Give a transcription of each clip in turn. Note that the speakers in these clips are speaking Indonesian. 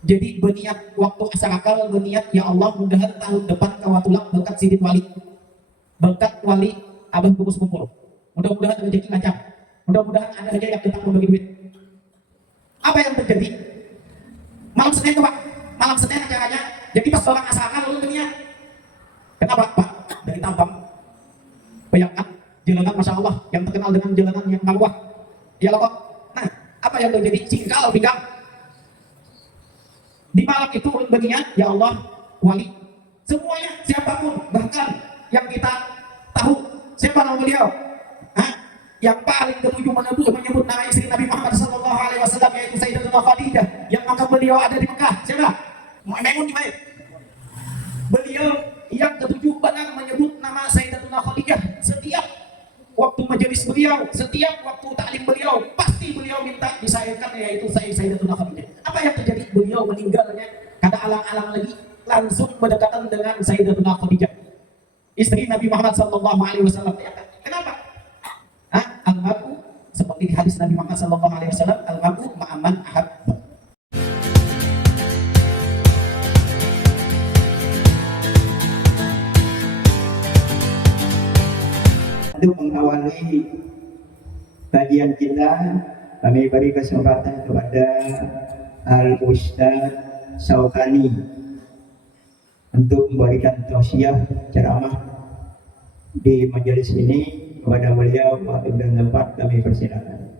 Jadi berniat waktu asal berniat, ya Allah mudahan tahun depan kawatulak berkat sidin wali, berkat wali abah kumpul kumpul. Mudah-mudahan rezeki lancar. Mudah-mudahan ada aja yang tetap membagi duit. Apa yang terjadi? Malam Senin tuh Pak, malam Senin acaranya. Jadi pas orang asalkan lalu berniat. Kenapa Pak? Dari Tampang. Bayangkan jalanan Masya Allah yang terkenal dengan jalanan yang mewah. Ya Allah. Nah, apa yang terjadi? Singkal pinggang. Di malam itu berniat, ya Allah, wali, semuanya siapapun, bahkan yang kita tahu siapa nama beliau, yang paling ketujuh menyebut nama istri Nabi Muhammad SAW, yaitu Sayyidatuna Khadijah, yang maka beliau ada di Mekah. Siapa? Maimun Jubair. Beliau yang ketujuh benar menyebut nama Sayyidatuna Khadijah. Setiap waktu majelis beliau, setiap waktu taklim beliau, pasti beliau minta disayangkan, yaitu Sayyidatuna Khadijah. Apa yang terjadi? Beliau meninggalnya kada alang-alang lagi, langsung berdekatan dengan Sayyidatuna Khadijah, istri Nabi Muhammad SAW. Kenapa? Al-mar'u, seperti di hadis Nabi Muhammad SAW, al-mar'u ma'aman ahabba. Untuk mengawali kajian kita, kami beri kesempatan kepada Al-Ustaz Syaukani untuk memberikan tausiah ceramah di majelis ini. Kepada beliau waktu dan tempat kami persilakan.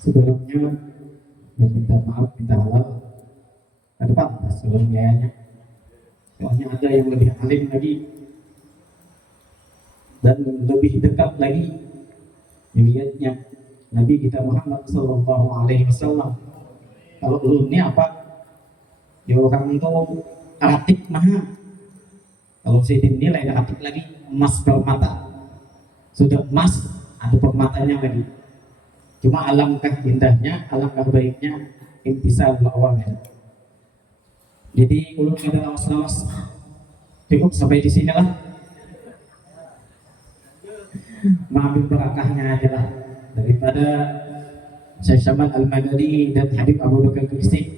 Sebelumnya minta maaf, minta halal, ada pantas sebelumnya. Soalnya ada yang lebih alim lagi dan lebih dekat lagi dilihatnya Nabi kita Muhammad SAW. Kalau ulunnya apa? Ya orang itu aratik mah. Kalau sidin ini lain aratik lagi, emas permata. Sudah emas, ada permatanya lagi. Cuma alangkah indahnya, alangkah baiknya intisal awalnya. Jadi ulun ada lawas-lawas. Cukup sampai di sini lah. Mengambil berakahnya aja lah. Daripada Syekh Syamal Al-Madani dan Habib Abu Bakar Kristik.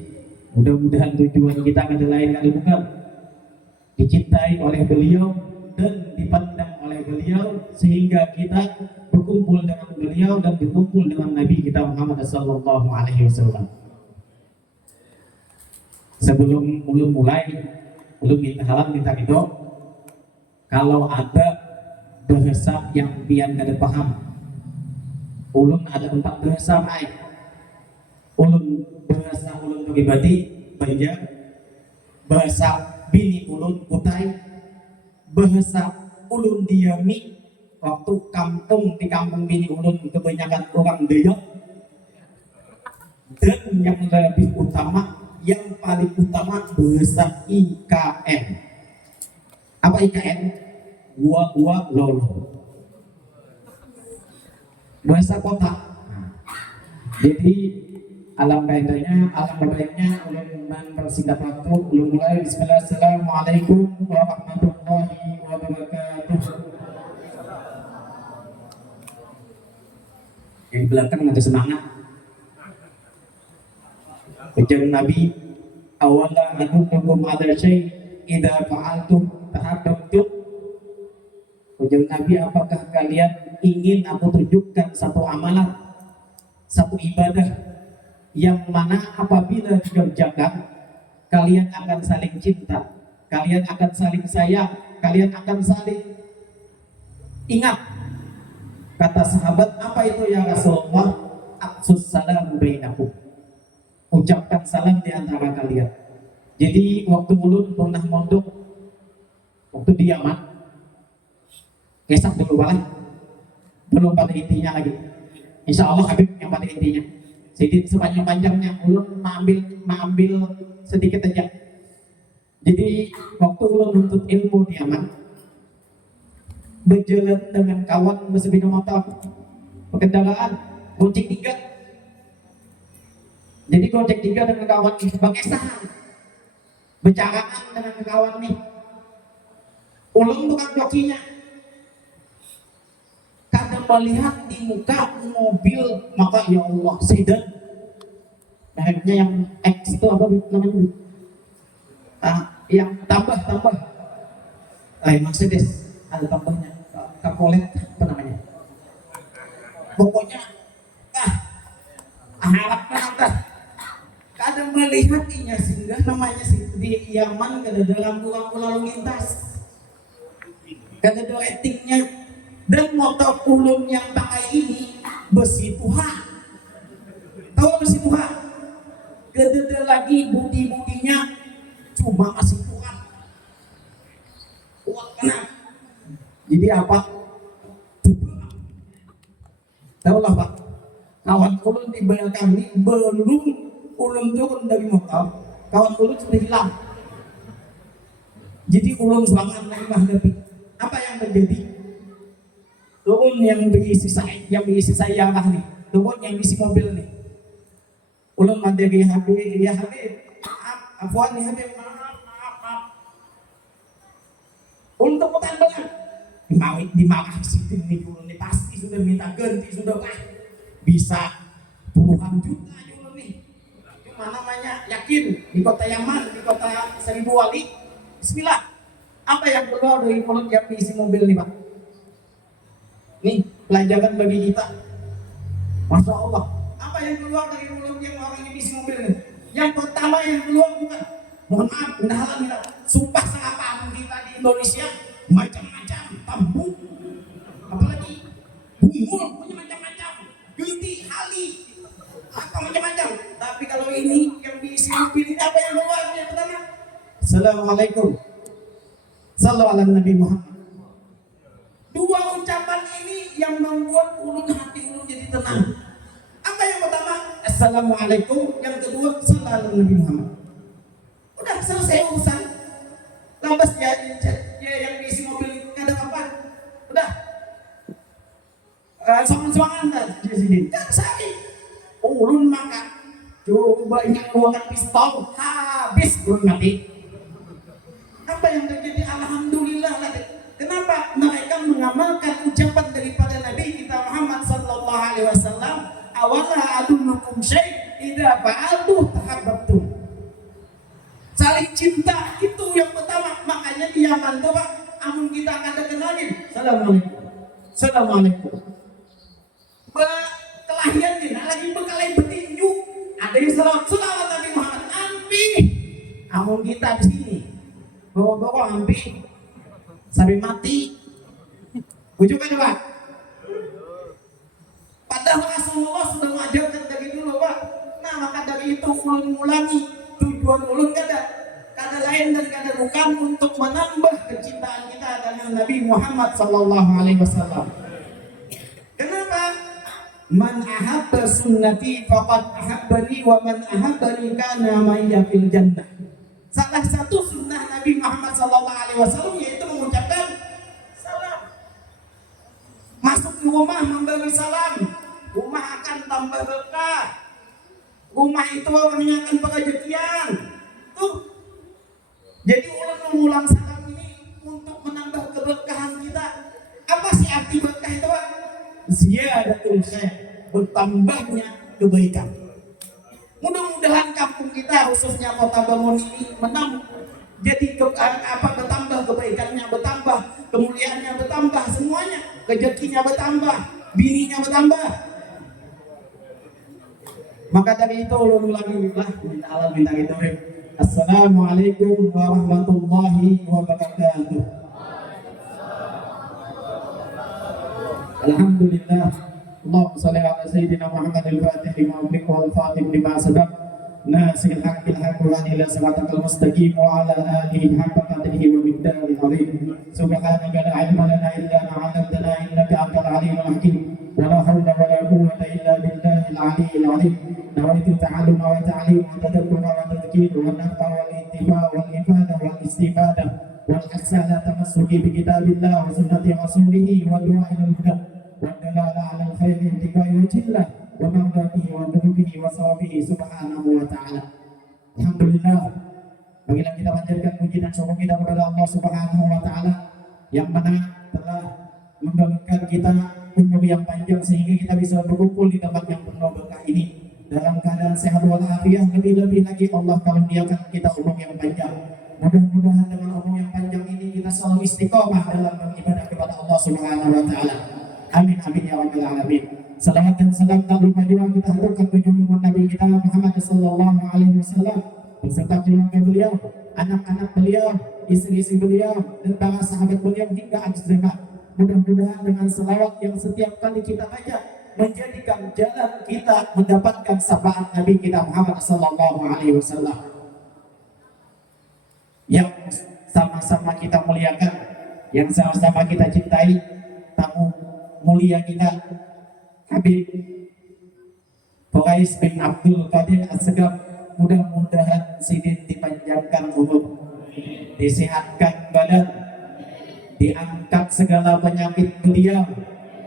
Mudah-mudahan tujuan kita ada lain kali bukan, dicintai oleh beliau dan dipandang oleh beliau, sehingga kita berkumpul dengan beliau dan berkumpul dengan Nabi kita Muhammad SAW. Sebelum mulai, belum minta halal, minta ridho. Kalau ada bahasa yang pian kada paham, ulun ada 4 bahasa mai. Ulun bahasa ulun pribadi Banjar, bahasa bini ulun Kutai, bahasa ulun diami waktu kampung di kampung bini ulun kebanyakan orang Dayak, dan yang lebih utama, yang paling utama bahasa IKN. Apa IKN? Gua lolo. Bahasa kota. Jadi alam kaidahnya, alam baiknya, ulun mempersingkat waktu, ulun mulai. Bismillah. Assalamualaikum warahmatullahi wabarakatuh. Yang di belakang ada semangat. Ujar Nabi, awala anukum ada syai idza fa'altum tahabbtum. Ujar Nabi, apakah kalian ingin aku tunjukkan satu amalan, satu ibadah yang mana apabila dikerjakan kalian akan saling cinta, kalian akan saling sayang, kalian akan saling ingat. Kata sahabat, apa itu ya Rasulullah? Aqsus salam bainakum, ucapkan salam di antara kalian. Jadi waktu ulun pernah mondok waktu di Yaman, kisah dulu balik, belum pada intinya lagi. Insya Allah Habib yang pada intinya. Jadi sepanjang-panjangnya ulun mengambil sedikit aja. Jadi waktu ulun menuntut ilmu di Yaman, berjalan dengan kawan bersepeda motor, berkendaraan Gojek 3. Jadi Gojek 3 dengan kawan ini berkesan, bercaraan dengan kawan nih. Ulun tukang jokinya kadang melihat di muka mobil, maka ya Allah sedan mereknya yang X itu apa namanya, yang tambah Mercedes ada tambahnya, Cabriolet apa namanya, pokoknya harap dah kadang melihat inya sehingga namanya sih di Yaman kada ada lampu lalu lintas, kada ada ratingnya, dan motor ulun yang pakai ini besi tuha, tahu besi tuha, kada ada lagi budi-budinya, cuma masih kuat kena. Jadi apa? Tahu lah Pak, kawan ulun di belakang ini belum ulun turun dari motor, kawan ulun sudah hilang. Jadi ulun semangat lagi menghadapi apa yang terjadi. Turun yang berisi saya lah nih, turun yang isi mobil nih. Ulun mandiri ya Habib, afwan nih Habib, maaf. Ulun tepukan banget. Dimarah situ nih ulun nih, pasti sudah minta ganti sudah lah. Bisa puluhan juta ulun nih. Cuma namanya yakin di kota Yaman, di kota Seribu Wali. Bismillah. Apa yang keluar dari mulut yang diisi mobil nih Pak? Nih pelajaran bagi kita. Masya Allah. Apa yang keluar dari mulut yang orang yang diisi mobil nih? Yang pertama yang keluar bukan, mohon maaf, minta sumpah sangat paham kita di Indonesia macam-macam, tambu, apalagi bungul, punya macam-macam, genti, hali, apa macam-macam. Tapi kalau ini yang diisi mobil ini apa yang keluar yang pertama? Assalamualaikum. Sallallahu alaihi Nabi Muhammad. Dua ucapan ini yang membuat hati ulun jadi tenang. Apa yang pertama? Assalamualaikum. Yang kedua, sallallahu alaihi Nabi Muhammad. Udah selesai urusan. Lantas dia yang diisi mobil itu ada apa? Udah. Semangat dah di sini. Dan sakit. Ulun maka coba ingat keluarkan pistol, habis ulun mati. Apa yang terjadi? Alhamdulillah lah. Kenapa? Mereka mengamalkan ucapan daripada Nabi kita Muhammad sallallahu alaihi wasallam, awala adullukum syai' idza fa'altu tahabbtum. Saling cinta itu yang pertama. Makanya di Yaman tuh Pak, amun kita akan kenalin, Assalamualaikum. Kelahiran ini lagi bekalai petinju, ada yang selawat Nabi Muhammad, ampi. Amun kita di sini bawa ampi sampai mati. Ujukan Pak. Padahal Rasulullah sudah mengajarkan dari dulu Pak. Nah maka dari itu ulun ulangi, tujuan ulun kada lain dan kada bukan untuk menambah kecintaan kita dengan Nabi Muhammad sallallahu alaihi wasallam. Kenapa? Man ahabba sunnati faqad ahabbani wa man ahabbani kana ma'iyya fil jannah. Salah satu sunnah Nabi Muhammad sallallahu alaihi wasallam yaitu mengucapkan salam. Masuk ke rumah memberi salam, rumah akan tambah berkah. Rumah itu orangnya akan berrezekian. Tuh. Jadi ulun mengulang salam ini untuk menambah keberkahan kita. Apa sih arti berkah itu? Ziyadatul khair, bertambahnya kebaikan. Mudah-mudahan kampung kita khususnya Kota Bangun ini jadi bertambah kebaikannya, bertambah kemuliaannya, bertambah semuanya, rezekinya bertambah, bininya bertambah. Maka dari itu ulun ulangi minta Allah minta kita. Assalamualaikum warahmatullahi wabarakatuh. Alhamdulillah. Allahumma shalli ala sayyidina Muhammad al-Fatih lima ughliqa wal khatim lima sabaq nasil haqq bil haqq wa ila siratal mustaqim wa ala alihi haqqa qadrihi wa miqdarihi azim. Subhanaka la ilma lana illa ma 'allamtana innaka antal alimul hakim. Wa la hawla wa la quwwata illa billahil aliyyil azim. Nawaitu ta'alluma wa ta'lim wa tadabbura wa tadhkir wa nafa wal intifa wal ifada wal istifadah wal ihsana tamassuki bi kitabillah wa sunnati rasulih wa du'a ila al-huda wa dalala 'ala al-khair intiqai wajillah wa mardatihi wa nurubihi wa sawabihi subhanahu wa ta'ala. Alhamdulillah, marilah kita panjatkan puji dan syukur kita kepada Allah subhanahu wa ta'ala yang mana telah memberikan kita umur yang panjang sehingga kita bisa berkumpul di tempat yang penuh berkah ini dalam keadaan sehat walafiat. Lebih-lebih lagi Allah karuniakan kita umur yang panjang. Mudah-mudahan dengan umur yang panjang ini kita selalu istiqomah dalam beribadah kepada Allah Subhanahu wa taala. Amin amin ya rabbal alamin. Salawat dan salam tak lupa juga kita haturkan ke junjungan Nabi kita Muhammad sallallahu alaihi wasallam beserta keluarga beliau, anak-anak beliau, istri-istri beliau, dan para sahabat beliau hingga akhir zaman. Mudah-mudahan dengan selawat yang setiap kali kita baca menjadikan jalan kita mendapatkan syafaat Nabi kita Muhammad sallallahu alaihi wasallam yang sama-sama kita muliakan, yang sama-sama kita cintai. Tamu mulia kita Habib Qais bin Abdul Qadir As-Segaf, mudah-mudahan sidin dipanjangkan umur, disehatkan badan, diangkat segala penyakit beliau,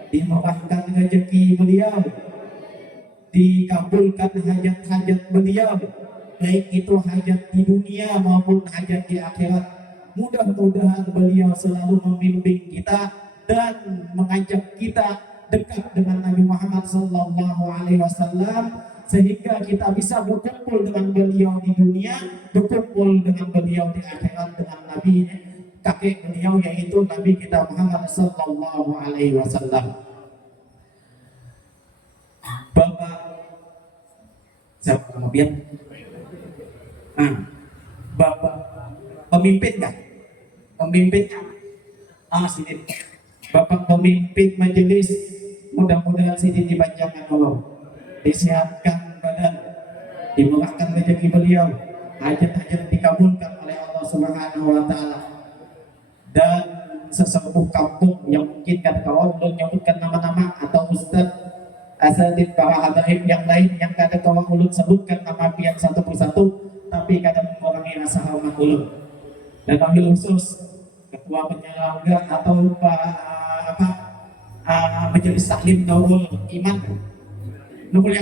dimurahkan rezeki beliau, dikabulkan hajat-hajat beliau, baik itu hajat di dunia maupun hajat di akhirat. Mudah-mudahan beliau selalu membimbing kita dan mengajak kita dekat dengan Nabi Muhammad sallallahu alaihi wasallam sehingga kita bisa berkumpul dengan beliau di dunia, berkumpul dengan beliau di akhirat dengan Nabi kakek beliau yaitu Nabi kita Muhammad sallallahu alaihi wasallam. Bapak siapa kemudian? Bapak pemimpin kan? Pemimpinnya Sidin. Bapak pemimpin majelis, mudah-mudahan Sidin dipanjangkan Allah, disehatkan badan, dimurahkan rezeki beliau, hajat-hajat dikabulkan oleh Allah Subhanahu wa taala. Dan sesepuh kampung yang mungkin kan kawan belum menyebutkan nama-nama atau ustaz asatid para hadaib yang lain yang kadang kawan ulun sebutkan nama pian satu persatu, tapi kadang mengurangi rasa hormat ulun. Dan wabil khusus ketua penyelenggara atau majelis taklim Nurul Iman, Nurul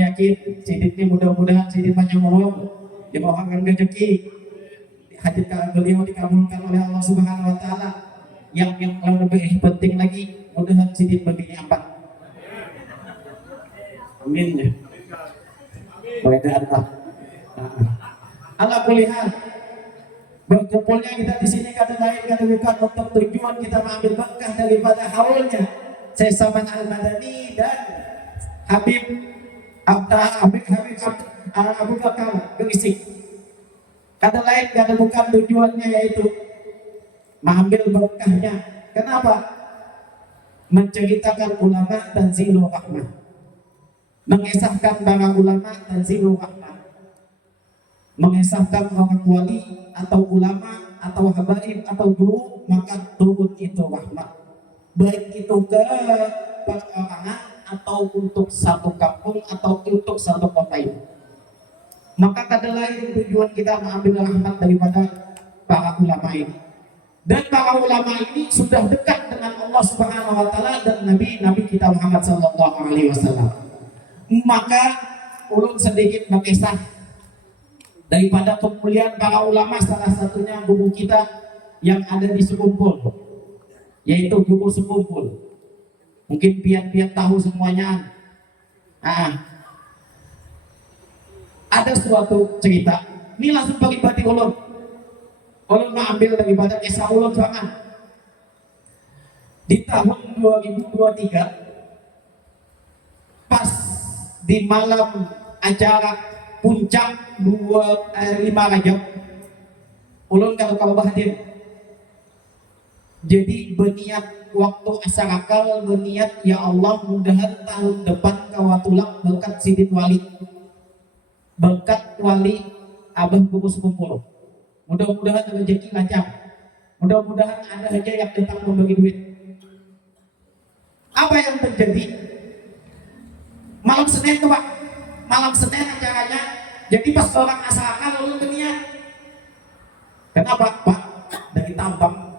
Yakin, Sidin ini mudah-mudahan Sidin panjang umur, dimurahkan rezeki, hajat beliau dikabulkan oleh Allah Subhanahu wa taala. Yang lebih penting lagi, mudah-mudahan Sidin begini empat. Amin ya. Mudah-mudahan Allah kulihat berkumpulnya kita di sini kada lain kada bukan untuk tujuan kita mengambil berkah daripada haulnya Saisaman Al-Madani dan Habib Abu Bakar Gerisik. Kada lain kada bukan tujuannya yaitu mengambil berkahnya. Kenapa? Menceritakan ulama tanzilur rahmah, mengesahkan para ulama tanzilur rahmah, mengesahkan orang wali atau ulama atau habaib atau guru, maka turun itu rahmat, baik itu ke perorangan atau untuk satu kampung atau untuk satu kota ini. Maka kada lain tujuan kita mengambil rahmat daripada para ulama ini. Dan para ulama ini sudah dekat dengan Allah Subhanahu wa taala dan Nabi kita Muhammad sallallahu alaihi wasallam. Maka ulun sedikit mengisah daripada kemuliaan para ulama, salah satunya guru kita yang ada di Sekumpul, yaitu guru Sekumpul. Mungkin pian-pian tahu semuanya. Ada suatu cerita, ini langsung pribadi ulun mengambil daripada kisah ulun sangat. Di tahun 2023, pas di malam acara puncak 5 Rajab, ulun kalau hadir. Jadi berniat waktu asarakal, berniat ya Allah mudahan tahun depan kawatulak berkat Sidin Wali, berkat wali abah guru Sekumpul. Mudah-mudahan rezeki lancar, mudah-mudahan ada aja yang datang membagi duit. Apa yang terjadi? Malam Senin tuh Pak, malam Senin acaranya. Jadi pas orang asalkan lalu berniat. Kenapa Pak? Dari Tambang,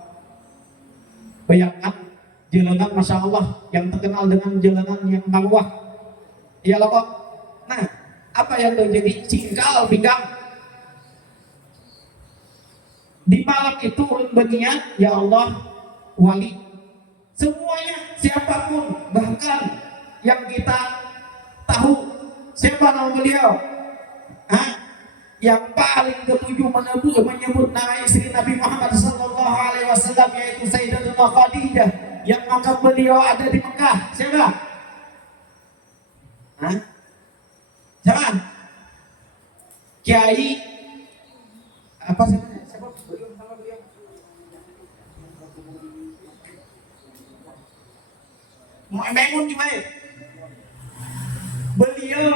bayangkan jalanan Masya Allah yang terkenal dengan jalanan yang marwah. Iyalah kok. Nah, apa yang terjadi? Cingkal pinggang Di malam itu ulun berniat, ya Allah, wali semuanya siapapun, bahkan yang kita tahu siapa nama beliau, Hah? Yang paling ketujuh menyebut nama istri Nabi Muhammad Sallallahu Alaihi Wasallam, yaitu Sayyidatuna Khadijah, yang makam beliau ada di Mekah. Siapa? Hah? Siapa? Kiai apa sih? Siapa? Maimun Jubair. Beliau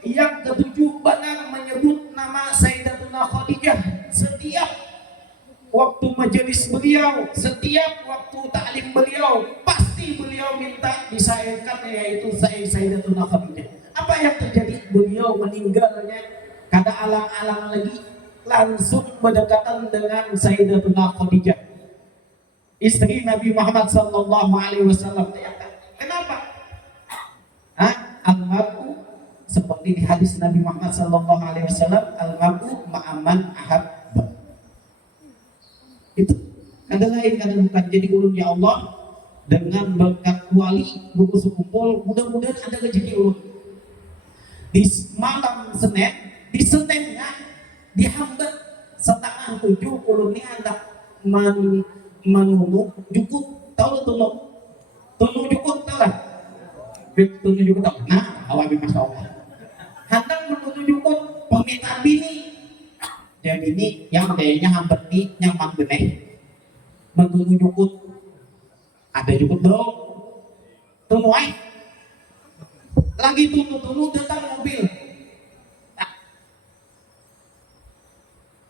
yang ketujuh benar menyebut nama Sayyidatuna Khadijah setiap waktu majelis beliau, setiap waktu taklim beliau, pasti beliau minta disyairkan, yaitu Sayyidatuna Khadijah. Apa yang terjadi? Beliau meninggalnya kada alang-alang lagi, langsung berdekatan dengan Sayyidatuna Khadijah, istri Nabi Muhammad sallallahu alaihi wasallam. Kenapa? Al-mar'u, seperti di hadis Nabi Muhammad sallallahu alaihi wasallam, al-mar'u ma'aman ahabba. Itu ada lain, ada bukan. Jadi ulun, ya Allah, dengan berkat wali buku sekumpul, mudah-mudahan ada rezeki ulun. Di malam Senin, di Seninnya dihambat setengah 7 ulun ini hendak menunggu jukut. Tahu tunu jukut, tahu lah. Tunu jukut tahu. Nah, awal masya Allah. Hendak menunggu jukut permintaan bini. Jadi ini yang kayaknya hambat nih nyaman benih. Menunggu jukut. Ada jukut dong. Tunu ay. Lagi tunu datang mobil. Nah.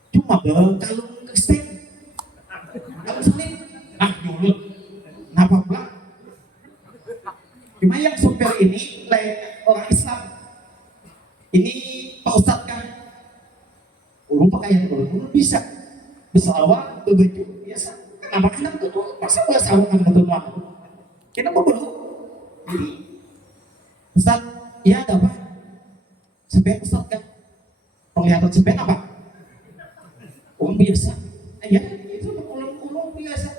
Cuma kalung kestek. Kalung selip. Nah, dulu. Kenapa pula? Cuma yang sopir ini lain orang Islam. Ini Pak Ustadz kan. Ulun pakaian ulun bisa. Bersalawat, berbaju biasa. Kenapa anak itu masa bersalawat kan betul banget? Kenapa baru? Jadi Ustaz, iya ada apa? Sepen Ustaz kan? Penglihatan sepen apa? Orang biasa. Ya, itu ulun biasa.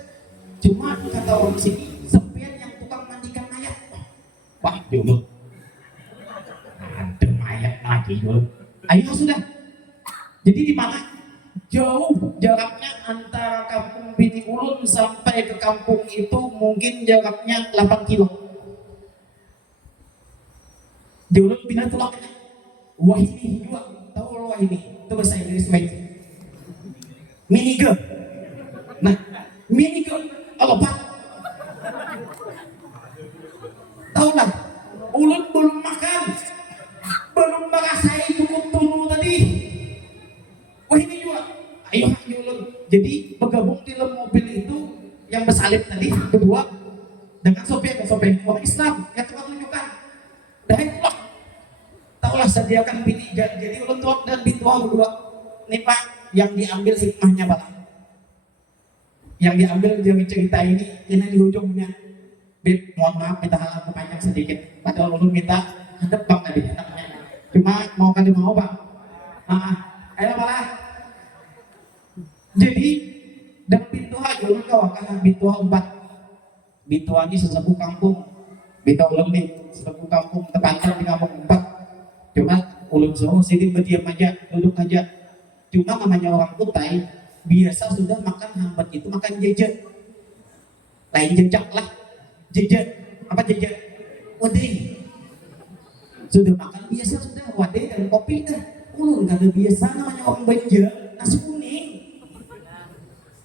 Cuma kata orang sini, sepen yang tukang mandikan mayat. Wah, dulu. Ada mayat lagi dulu. Ayo sudah. Jadi di mana? Jauh jaraknya antara kampung bini ulun sampai ke kampung itu mungkin jaraknya 8 kilo. Ulun bina tulaknya Wahini juga, tahu lo Wahini? Itu bahasa Inggris baik. Miniga. Nah, miniga apa? Tahu lah, ulun belum makan, belum merasai cukup tunu tadi. Wahini juga. Ayo ulun. Jadi bergabung di dalam mobil itu yang bersalib tadi kedua dengan sopir orang Islam yang tukang tunjukkan. Dan pulang. Taulah sediakan bini, jadi ulun tuak dan bintua berdua. Nih Pak, yang diambil hikmahnya Pak. Yang diambil dari cerita ini di ujungnya. Bib, mohon maaf minta hal panjang sedikit. Padahal ulun minta hadap Bang tadi. Cuma mau kada mau Pak. Ayo malah. Jadi dan bintua ulun kau akan bintua 4. Bintua ini sesepuh kampung. Bintua ulun nih sesepuh kampung tempatnya di kampung 4. Cuma ulun suruh sini berdiam aja, duduk aja. Cuma namanya orang Kutai biasa sudah makan hambat itu makan jajan. Lain jejak lah. Jajan. Apa jajan? Wadai. Sudah makan biasa sudah wadai dan kopi dah. Ulun gak ada biasa namanya orang Banja nasi kuning.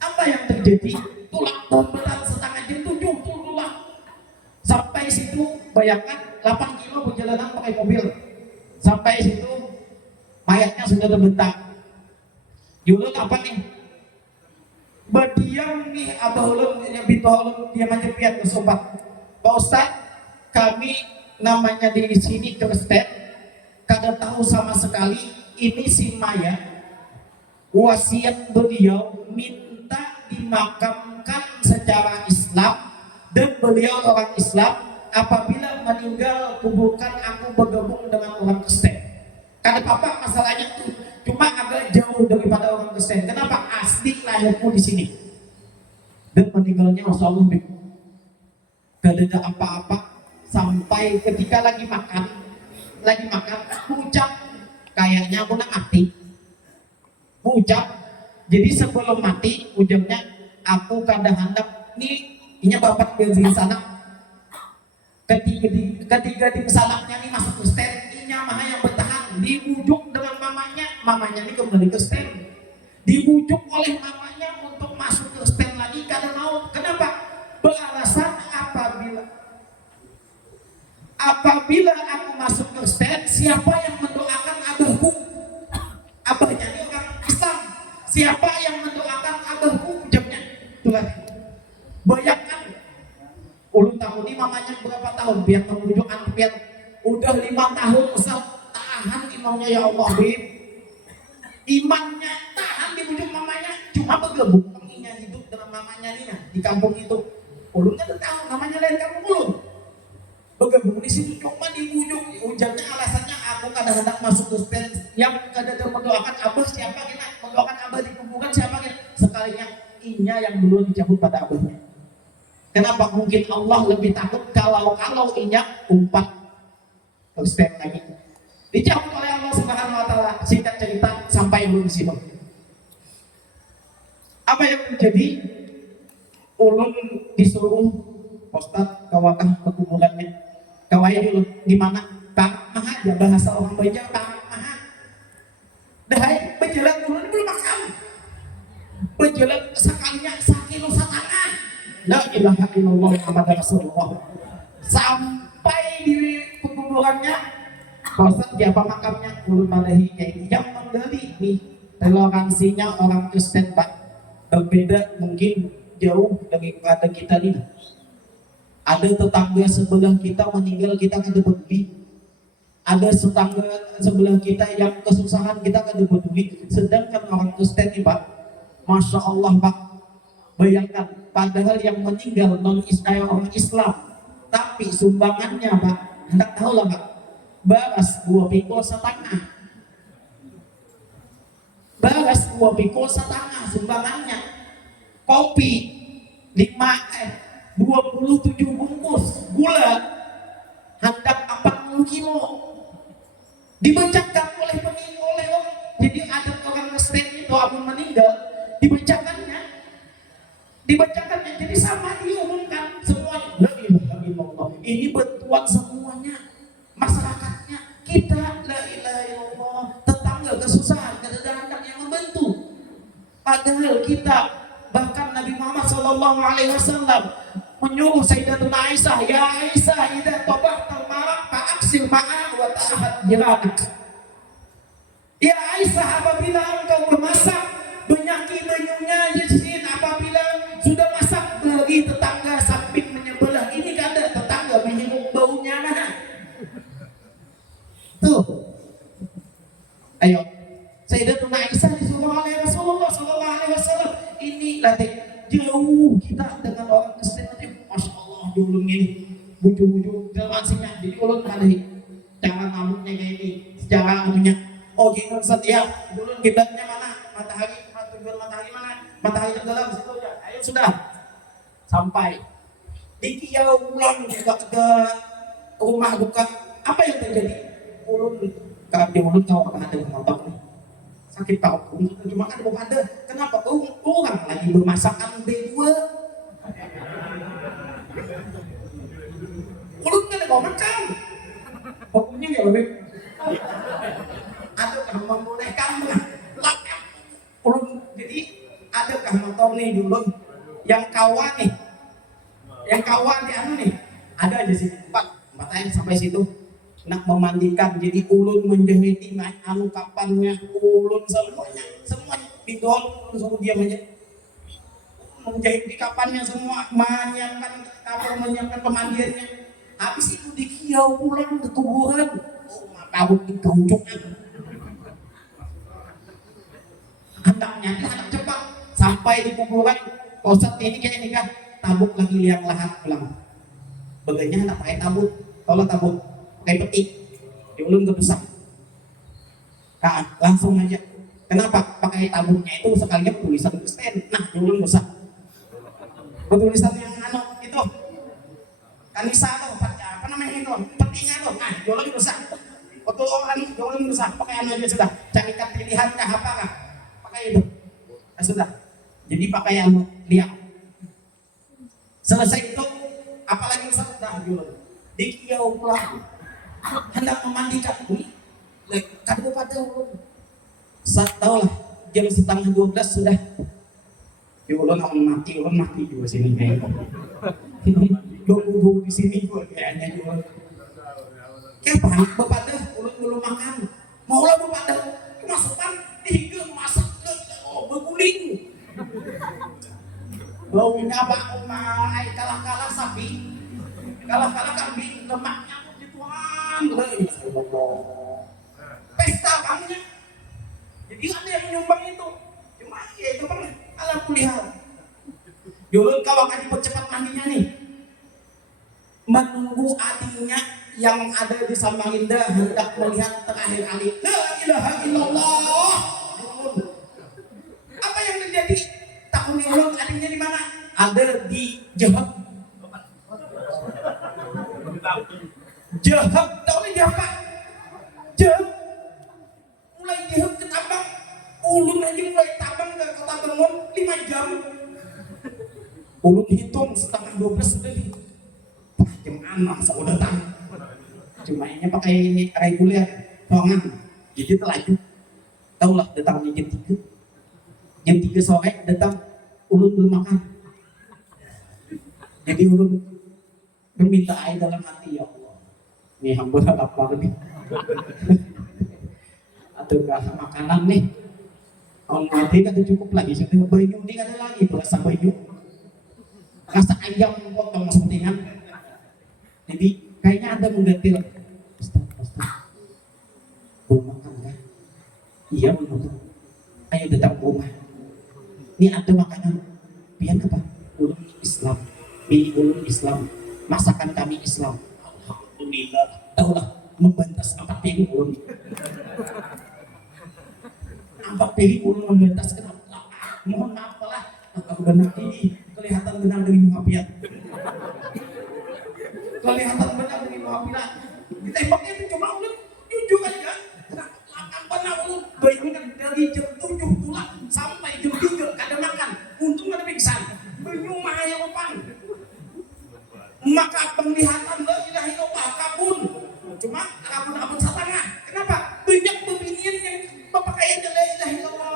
Apa yang terjadi? Tulak bomberan setengah jam 7 tulak. Sampai situ bayangkan 8 kilo perjalanan pakai mobil. Sampai situ mayatnya sudah terbentang. Ulun apa nih? Berdiam nih abah ulun yang bintu ulun dia menjepiat ke sobat. Pak Ustaz, kami namanya di sini Kristen, kada tahu sama sekali ini si mayat. Wasiat beliau minta dimakamkan secara Islam dan beliau orang Islam. Apabila meninggal kuburkan aku bergabung dengan orang Kristen. Karena apa masalahnya tuh cuma agak jauh daripada orang Kristen. Kenapa? Asli pasti lahirku di sini dan meninggalnya Masya Allah gak ada apa-apa sampai ketika lagi makan aku ucap kayaknya aku nak mati, aku ucap. Jadi sebelum mati ujungnya aku kada hendak nih inya bapak di sana ketiga di salaknya nih masuk ke stand inya mah yang bertahan dibujuk dengan mamanya nih kembali ke stand, dibujuk oleh mamanya untuk masuk ke stand lagi kada mau. Kenapa? Beralasan apabila aku masuk ke stand, siapa yang mendoakan abahku? Abahnya ini orang Islam. Siapa yang mendoakan abahku? Ucapnya itulah. Bayangkan ulun tahun ini mamanya berapa tahun biar menuju anak biar udah 5 tahun Ustaz tahan imamnya ya Allah Bib. Imannya tahan di bujuk mamanya cuma bergebuk penginya hidup dengan mamanya Nina di kampung itu. Ulun kan tahu namanya lain kampung ulun. Bergebuk di situ cuma dibujuk ujarnya alasannya aku kadang hendak masuk ke stand yang kadang mendoakan abah siapa kita mendoakan abah di kuburan siapa kita sekalinya inya yang dulu dicabut pada abahnya. Kenapa? Mungkin Allah lebih takut kalau inya umpat ke stand lagi dicabut oleh Allah Subhanahu wa taala. Singkat cerita sampai belum di situ. Apa yang terjadi? Ulun disuruh Ustaz ke wakah kuburannya. Kawai dulu di mana? Pak Maha ya bahasa orang Banjar Pak Maha. Dahai berjalan ulun belum makan. Berjalan sekalinya sakilo satangah. La ilaha illallah Muhammad Rasulullah. Sampai di kuburannya Ustaz siapa makamnya? Ulun madahi yang menggali nih toleransinya orang Kristen Pak berbeda mungkin jauh daripada kita nih. Ada tetangga sebelah kita meninggal kita kada peduli. Ada tetangga sebelah kita yang kesusahan kita kada peduli. Sedangkan orang Kristen nih Pak, Masya Allah Pak, bayangkan padahal yang meninggal orang Islam, tapi sumbangannya Pak, hendak tahu lah Pak, baras 2 pikul setengah. Baras 2 pikul setengah sumbangannya. Kopi 27 bungkus, gula hendak 40 kilo. Dibacakan oleh orang. Jadi ada orang Kristen itu abang meninggal, dibacakannya. Jadi sama diumumkan semuanya. La ilaha illallah. Ini bantuan semuanya masyarakatnya kita. La ilaha illallah. Tetangga kesusahan, ada anak yang membantu. Padahal kita bahkan Nabi Muhammad SAW menyuruh Sayyidatuna Aisyah, ya Aisyah, idza tabahtal maraq fa'aksil ma'a wa ta'ahad jiranak. Ya Aisyah, apabila engkau memasak benyaki banyunya jisin, apabila sudah masak bagi tetangga samping menyebelah. Ini kada tetangga menyibuk baunya mana? Tuh. Ayo. Sayyidatuna Aisyah disuruh oleh Rasulullah SAW. Ini latih jauh kita dengan orang Kristen aja. Masya Allah dulu ini bujuk-bujuk toleransinya. Jadi ulun kali cara ngamuknya kayak ini secara anunya. Oh gini Ustaz ya, dulu kiblatnya mana? Matahari, tujuan matahari mana? Matahari tenggelam situ aja. Ayo sudah sampai di kiau pulang juga ke rumah duka. Apa yang terjadi? Ulun kau akan ada motor nih. Sakit tahu, cuma kan belum ada. Kenapa? Orang lagi bermasakan B2. Ulun kan mau makan. Hukumnya ya lebih. Adakah membolehkan lakam? Ulun jadi adakah motor nih dulu yang kawan nih, di anu nih, ada aja sih 4 aja sampai situ. Nak memandikan, jadi ulun menjahiti anu kapannya ulun semuanya didol ulun suruh diam aja menjahit di kapannya semua, menyiapkan kapal, menyiapkan pemandiannya. Habis itu dikiau pulang ke kuburan, kabut dikerucuknya hendaknya anak cepat sampai di kuburan. Ustaz ini kayak nikah tabuk lagi liang lahat pulang bagainya anak pakai tabut, kalau tabut pakai petik, diulun ke besar. Langsung aja Kenapa? Pakai tabungnya itu sekalinya tulisan Kristen. Nah, ulun usah. Tulisan yang itu kanisa tuh, apa namanya itu? Petinya tuh. Nah, ulun usah. Waktu orang ulun usah pakai aja sudah. Carikan pilihan kah apa kah? Pakai itu. Nah, sudah. Jadi pakai liang. Selesai itu, apalagi usah dah ulun. Dikiau pula. Hendak memandikan ini. Kadu pada ulun. Tahu lah, jam setengah 12 sudah. Ya ulun mati juga sini kayak. Dulu di sini gua kayaknya juga. Kayak panik bepada ulun belum makan. Mau lah bepada kemasukan tiga masak berguling. Baunya bau mai kalah-kalah sapi. Kalah-kalah kambing lemaknya gituan. Pesta kamunya. Jadi ada yang menyumbang itu. Cuma ya itu kan alhamdulillah. Yulun kalau akan dipercepat mandinya nih. Menunggu adiknya yang ada di Samarinda hendak melihat terakhir kali. La ilaha illallah. Apa yang terjadi? Tahun Yulun adiknya di mana? Ada di Jehab. Jehab, tahu nih Jehab Pak? Jehab. Mulai Jehab ke tambang, ulun aja mulai tambang ke kota Bengon 5 jam. Ulun hitung setengah 12 sudah di jam 6 sudah datang. Cuma ini pakai reguler, tongan. Jadi terlaju. Taulah datangnya jam 3. Jam 3 sore datang, ulun belum makan. Jadi ulun meminta air dalam hati, ya Allah. Ini hamba lapar nih. Atau makanan nih. Orang mati kan cukup lagi. Sudah banyu ini ada lagi berasa banyu. Rasa ayam potong sepentingan. Jadi kayaknya ada mengganti. Ustaz. Belum makan kan? Iya belum makan. Ayo datang ke rumah. Ini ada makanan. Biar apa? Ulun Islam. Pilih ulun Islam. Masakan kami Islam. Alhamdulillah. Tahulah membantas 4 piring ulun. 4 piring ulun membantas kenapa? Mohon maaf lah. Aku benar ini kelihatan benar dari muhafiat. Kelihatan benar dari muhafiat. Ditembaknya itu cuma ulun jujur aja. Makan benar ulun. Bayangkan dari jam 7 pulang sampai jam 3 kada makan. Untung ada pingsan. Bernyumah ya opang. Maka penglihatan la ilaha illallah kabun. Cuma kabun setengah. Kenapa? Banyak pembinian yang berpakaian la ilaha illallah.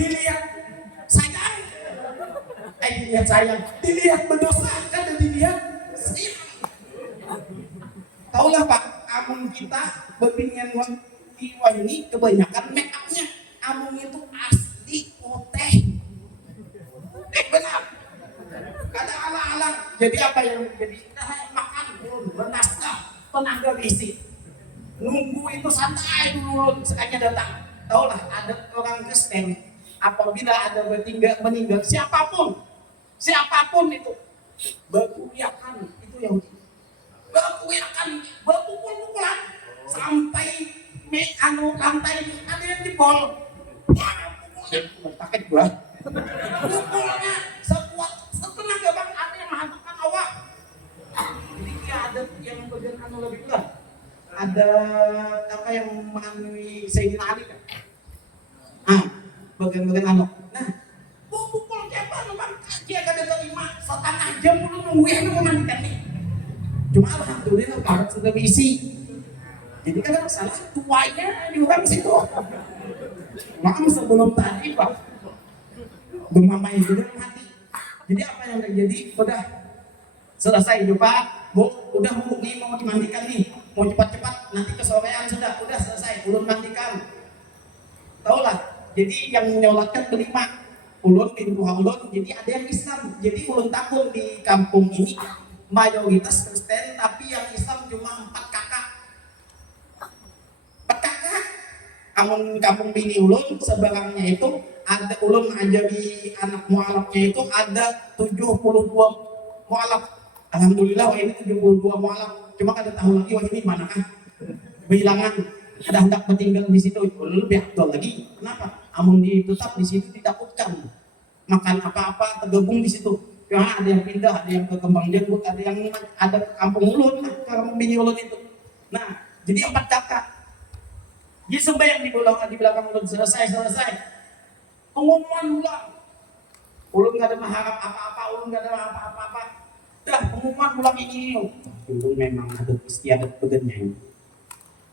Dilihat sayang. Dilihat sayang. Dilihat berdosa. Kan dilihat sayang. Taulah Pak, amun kita berbinian ini kebanyakan make upnya. Amun itu asli poteh. Benar. Ada ala-ala. Jadi apa yang jadi? Makan dulu, bernasda, tenaga isi. Nunggu itu santai dulu, sekalinya datang. Taulah ada orang Kristen, apabila ada meninggal siapapun itu, berkuliakan itu Yahudi. Berkuliakan, berpukul-pukulan sampai lantai ada yang jebol. Pukulnya, sakit gua. Pukulnya sekuat setenaga bang, ada yang menghantukan awak. Jadi ada yang bagian lebih berat. Ada apa yang mengalami Sayyidina Ali kan? Bagian Nah, pukul siapa bang? Dia kada terima setengah jam dulu nunggu yang memandikan nih. Cuma alhamdulillah barat sudah isi. Jadi kada masalah tuanya di orang situ. Maka sebelum tadi Pak, gemamai itu dalam hati. Jadi apa yang terjadi? Udah selesai Pak, Bu, udah Bu nih mau dimandikan nih, mau cepat-cepat nanti kesorean sudah selesai, ulun mandikan. Taulah, jadi yang menyolatkan kelima, ulun di rumah ulun, jadi ada yang Islam. Jadi ulun takut di kampung ini mayoritas Kristen, tapi yang Islam cuma 4 kakak. 4 kakak. Kampung bini ulun sebarangnya itu ada ulun ajari anak mualafnya itu ada 72 mualaf. Alhamdulillah wah ini 72 mualaf. Cuma kada tahu lagi wah ini mana kan? Bilangan ada hendak bertinggal di situ lebih afdal lagi. Kenapa? Amun tetap di situ ditakutkan makan apa-apa tergabung di situ. Ya, ada yang pindah, ada yang ke Kembang Jenggut, ada yang ada ke Kampung Ulun, ke Kampung Bini Ulun itu. Nah, jadi 4 kakak. Dia sembahyang di belakang Ulun selesai. Pengumuman ulang. Ulun nggak ada mengharap apa-apa, ulun nggak ada apa-apa. Dah pengumuman ulang ini. Ulun memang ada istiadat bedennya ini.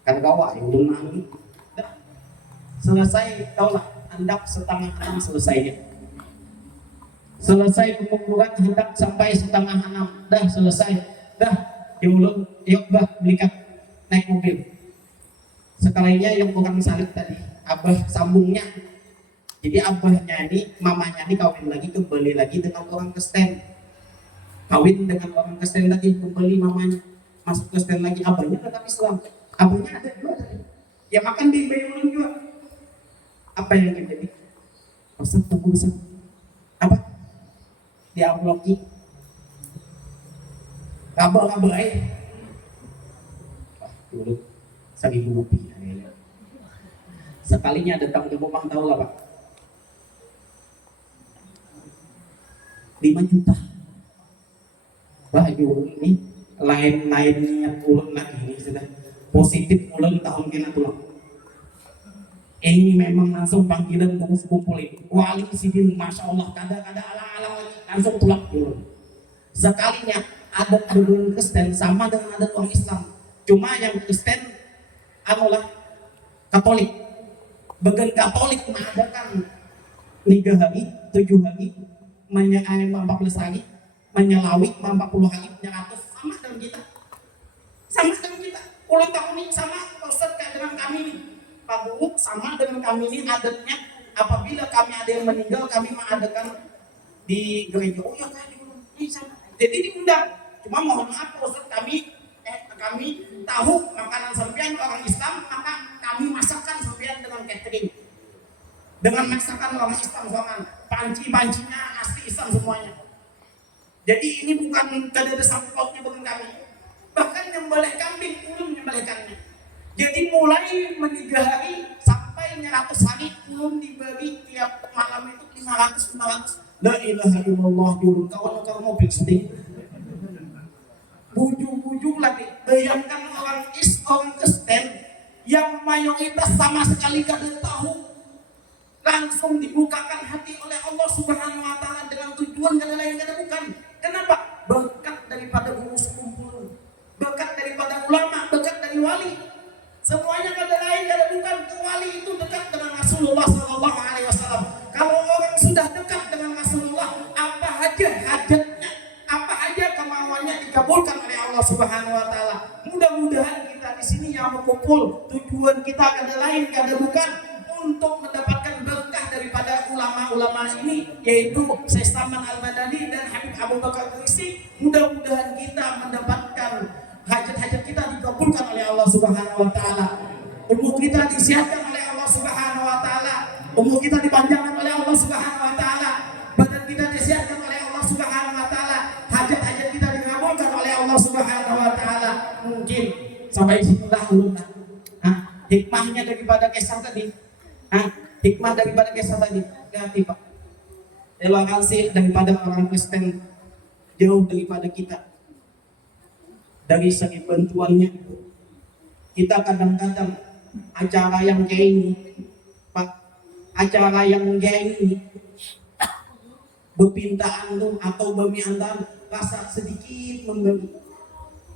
Kan kawah ya ulun nangis. Dah selesai, taulah hendak 5:30 selesainya. Selesai pengumuman hendak sampai 5:30. Dah selesai. Dah ya ulun, yuk bah belikan naik mobil. Sekalinya yang orang salib tadi, abah sambungnya. Jadi abahnya ini, mamanya ini kawin lagi, kembali lagi dengan orang Kristen. Kawin dengan orang Kristen tadi, kembali mamanya masuk Kristen lagi, abahnya tetap Islam. Abahnya ada juga tadi. Ya makan di bayi ulun juga. Apa yang terjadi? Ustaz tunggu Ustaz. Apa? Diabloki. Kabel dulu Seribu rupiah. Sekalinya datang ke rumah tahu lah Pak, 5 juta. Baju ini lain-lainnya ulun lagi ini sudah positif ulun tahun kena tulang. Ini memang langsung panggilan terus kumpulin. Wali sidin masya Allah kada alang-alang lagi langsung tulak ulun. Sekalinya adat ulun Kristen sama dengan adat orang Islam. Cuma yang Kristen anulah Katolik. Bagian Katolik mengadakan 3 hari, 7 hari, 14 hari, menyelawi 40 hari, 100 sama dengan kita. Ulang tahun ini sama Ustaz dengan kami ini. Pak Guru sama dengan kami ini adatnya. Apabila kami ada yang meninggal, kami mengadakan di gereja. Oh ya kan, ini sama. Jadi diundang. Cuma mohon maaf Ustaz, kami tahu makanan sampean orang Islam, maka kami masakkan sampean dengan catering. Dengan masakan orang Islam soalnya, panci-pancinya asli Islam semuanya. Jadi ini bukan kada ada sangkut pautnya dengan kami. Bahkan nyembelih kambing ulun menyembelihkannya. Jadi mulai 3 hari sampai 100 hari ulun dibagi tiap malam itu 500. La ilaha illallah ulun kawan mobil sedih. Bujung-bujung lagi, bayangkan orang Kristen yang mayoritas sama sekali kada tahu, langsung dibukakan hati oleh Allah Subhanahu wa taala dengan tujuan kada lain kada bukan. Kenapa? Berkat daripada guru sekumpul, berkat daripada ulama, berkat dari wali. Semuanya kada lain kada bukan. Wali itu dekat dengan Rasulullah sallallahu alaihi wasallam. Kalau orang sudah dekat dengan Rasulullah, apa aja hajatnya, apa aja kemauannya dikabulkan oleh Allah Subhanahu wa taala. Mudah-mudahan kita di sini yang berkumpul, tujuan kita kada lain kada bukan untuk mendapatkan berkah daripada ulama-ulama ini, yaitu Syekh Salman Al-Madani dan Habib Abu Bakar Quraishi. Mudah-mudahan kita mendapatkan hajat-hajat kita dikabulkan oleh Allah Subhanahu wa taala. Umur kita disiapkan oleh Allah Subhanahu wa taala. Umur kita dipanjangkan oleh Allah Subhanahu wa taala. Badan kita disiapkan oleh Allah Subhanahu wa taala. Hajat-hajat kita dikabulkan oleh Allah Subhanahu wa taala. Mungkin sampai situlah ulun. Hikmahnya daripada kisah tadi. Hikmah daripada kisah tadi. Hati Pak. Terima kasih daripada orang Kristen jauh daripada kita. Dari segi bantuannya, kita kadang-kadang acara yang kayak ini, Pak, acara yang kayak ini, berpintaan tuh atau bermiantan rasa sedikit memberi.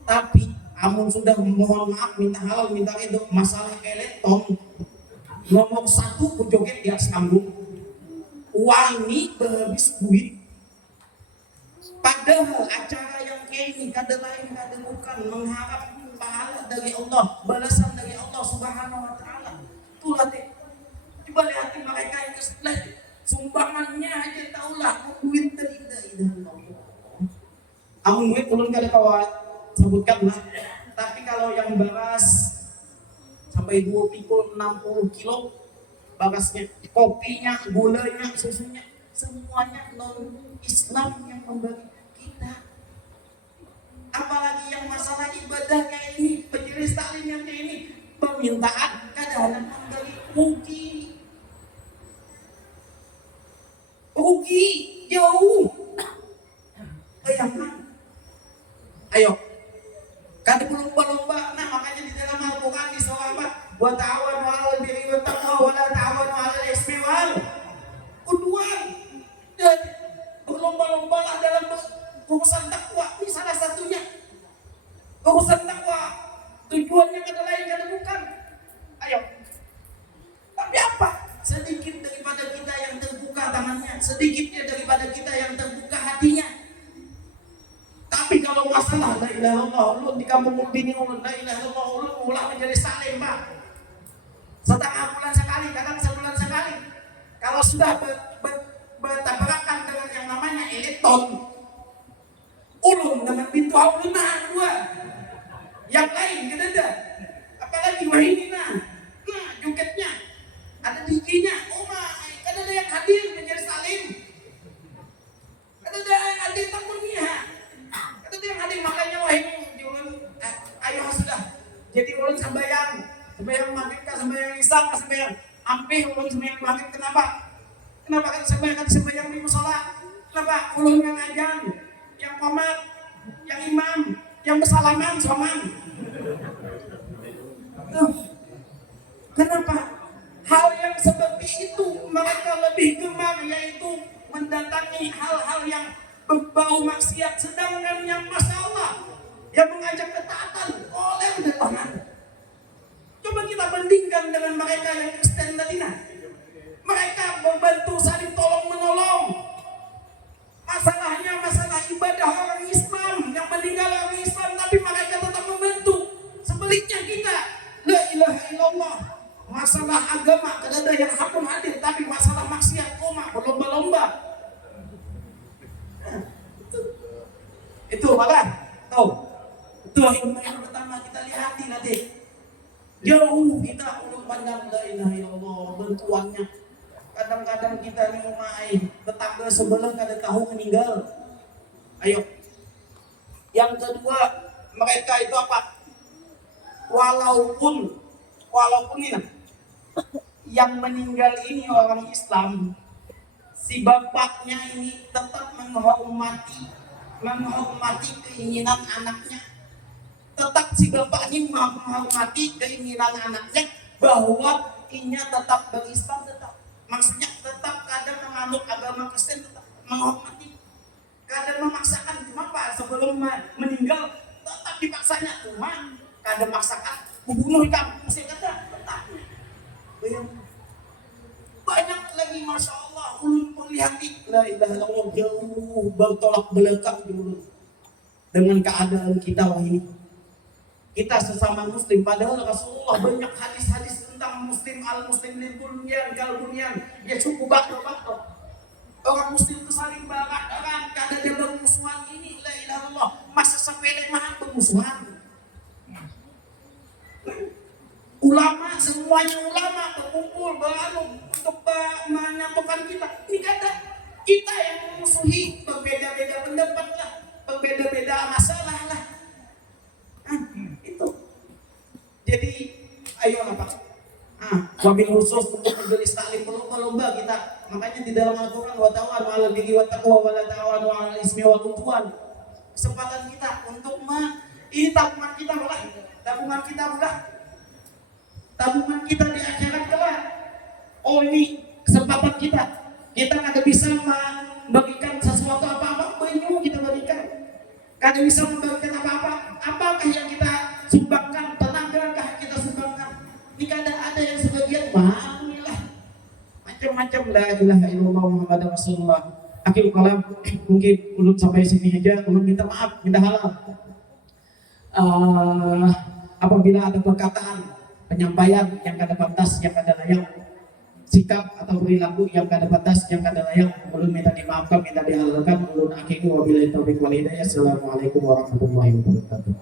Tapi amun sudah mohon maaf minta halal minta itu masalah elektron nomor 1 joget di atas panggung, wangi berhabis duit. Padahal acara yang kayak ini kada lain kada bukan mengharap pahala dari Allah, balasan dari Allah Subhanahu wa taala. Itulah deh. Coba lihat mereka yang kesebelah, sumbangannya aja taulah duit terindah Allah. Amun duit ulun kada kawa sebutkan lah. Tapi kalau yang beras sampai 2 pikul 60 kilo berasnya, kopinya, gulanya, susunya, semuanya non Islam yang membagi kita. Apalagi yang masalah ibadah kayak ini, majelis taklim yang kayak ini, permintaan kadang memberi rugi jauh. Bayangkan, ayo kan berlomba-lomba. Nah makanya di dalam Al-Quran di surah apa? Wa ta'awanu 'alal birri wat taqwa wa la ta'awanu 'alal ismi wal udwan. Dan berlomba-lombalah dalam urusan takwa. Ini salah satunya. Urusan takwa tujuannya kada lain kada bukan. Ayo. Tapi apa? Sedikit daripada kita yang terbuka tangannya, sedikitnya daripada kita yang terbuka hatinya. Tapi kalau masalah la ilaha illallah, ulun di kampung Murdini ulun la ilaha illallah, ulun ulah menjadi salim, Pak. Setengah bulan sekali, kadang sebulan sekali. Kalau sudah bertabrakan dengan yang namanya elektron, ulun dengan pintu ulun dua. Yang lain tidak ada. Apalagi wahini nah juketnya ada giginya. Oh my, kan ada yang hadir menjadi salim. Kan ada yang hadir tamunya. Kan ada yang hadir makanya wahini ulun ayo sudah. Jadi ulun sembahyang maghrib ka sembahyang isya ka sembahyang ampih ulun sembahyang maghrib. Kenapa kan sembahyang di musala? Kenapa ulun yang ajan, yang qomat, yang imam, yang bersalaman soman. Kenapa? Hal yang seperti itu mereka lebih gemar, yaitu mendatangi hal-hal yang berbau maksiat, sedangkan yang masalah yang mengajak ketaatan oleh datangan. Coba kita bandingkan dengan mereka yang Kristen tadi. Mereka membantu saling tolong menolong. Masalahnya masalah ibadah orang Islam yang meninggal orang Islam, tapi mereka tetap membantu. Sebaliknya kita, la ilaha illallah, masalah agama tidak ada yang hakun hadir, tapi masalah maksiat berlomba-lomba. Itu malah tahu. Itu yang pertama kita lihati nanti. Jauh kita ulun pandang la ilaha illallah bantuannya. Kadang-kadang kita ni umai tetangga sebelah kada tahu meninggal. Ayo. Yang kedua, mereka itu apa? Walaupun ini yang meninggal ini orang Islam, si bapaknya ini tetap menghormati keinginan anaknya. Tetap si bapak ini menghormati keinginan anaknya bahwa inya tetap berislam, tetap maksudnya tetap kadang menganut agama Kristen, tetap menghormati, kadang memaksakan. Kenapa? Sebelum meninggal tetap dipaksanya, cuma kadang memaksakan membunuh kamu, mesti kata tetap. Banyak lagi, masya Allah, ulun perlihati la ilaha illallah jauh bertolak belakang dulu dengan keadaan kita ini. Kita sesama muslim, padahal Rasulullah banyak hadis-hadis tentang muslim, al-muslim lil bunyan kal bunyan yashubu ba'du ba'du. Orang muslim itu saling barat-barat, kada ada bermusuhan. Ini la ilaha illallah, masa sepele mah bermusuhan. Ulama, semuanya ulama berkumpul untuk menyatukan kita. Ini kata kita yang memusuhi, berbeda-beda pendapat lah, berbeda-beda masalah lah. Itu. Jadi ayo Pak. Wabil khusus untuk majelis taklim berlomba-lomba kita. Makanya di dalam Al-Quran wa ta'awanu 'alal birri wat taqwa wa la ta'awanu 'alal ismi wal 'udwan. Kesempatan kita untuk ini tabungan kita di akhirat kelak. Oh ini kesempatan kita. Kita kada bisa membagikan sesuatu apa-apa, banyak kita berikan. Kada bisa membagikan apa-apa. Apakah yang kita sumbangkan? Tenagakah kita sumbangkan? Ini kada ada yang sebagian alhamdulillah. Macam-macam la ilaha illallah Muhammadur Rasulullah. Akhirul kalam, mungkin ulun sampai sini aja. Ulun minta maaf, minta halal. Apabila ada perkataan, penyampaian yang kada pantas, yang kada layak, sikap atau perilaku yang kada pantas, yang kada layak, ulun minta dimaafkan, minta dihalalkan. Ulun akhiri wabillahi taufiq wal hidayah. Assalamualaikum warahmatullahi wabarakatuh.